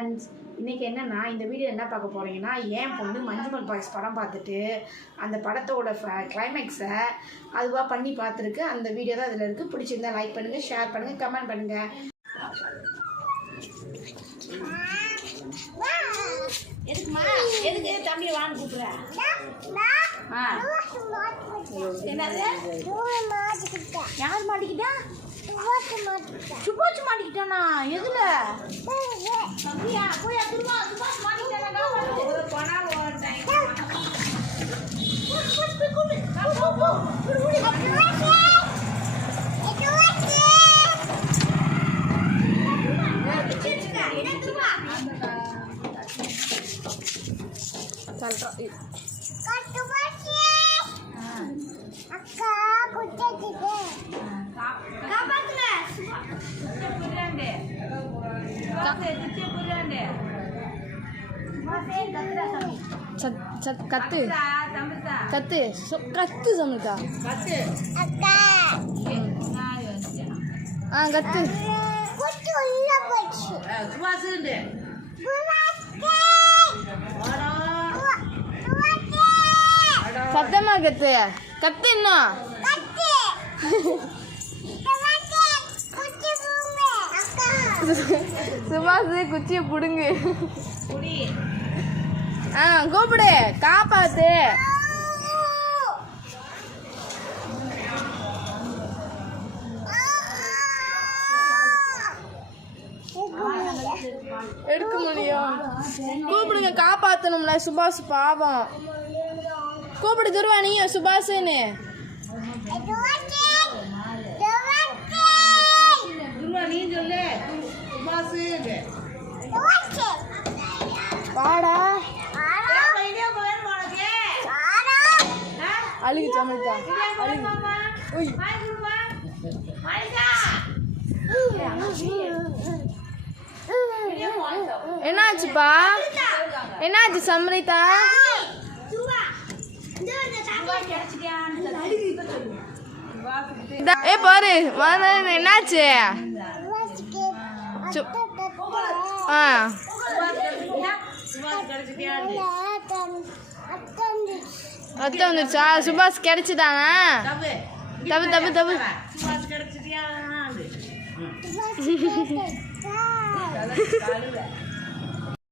Friends இன்றைக்கி என்னென்னா இந்த வீடியோ என்ன பார்க்க போகிறீங்கன்னா ஏன் பொண்ணு மஞ்சுமல் பாய்ஸ் படம் பார்த்துட்டு அந்த படத்தோட கிளைமேக்ஸை அதுவாக பண்ணி பார்த்துருக்கு. அந்த வீடியோ தான் அதில் இருக்குது பிடிச்சிருந்தா லைக் பண்ணுங்கள் ஷேர் பண்ணுங்கள் கமெண்ட் பண்ணுங்கள் எதுக்குமா? எதுக்கு கூப்பிட்ற? ஆ. என்னது? யார் மாட்டிக்கிட்டா? சுப்பாச்சு மாட்டிக்கிட்டானா? எதுல? அப்படியா போய் திரும்ப சுப்பாச்சு மாட்டிக்கிட்டானா? ஒரு பணம் அக்கா கத்து. கத்து. கத்து அக்கா ஆ கத்து. சத்தமா கத்து. கத்து இன்னும். சுபாஷ் குச்சியை புடுங்கு. ஆ கூப்பிடு. காப்பாத்து. எடுக்க முடியும். கூப்பிடுங்க காப்பாத்தணும்ல சுபாஷ் பாவம். கூப்பிடு துருவா நீயும் சுபாஷுன்னு. வாடா. அழுகு சமைத்தா அழுகு. உய். என்னாச்சுப்பா? என்னாச்சு சம்ரிதா? ஏ பாரு என்னாச்சு? ஆ. ரத்தம் வந்துருச்சா? சுபாஷ் கிடைச்சிட்டானா தப்பு. தப்பு தப்பு கிடைச்சிட்டியா?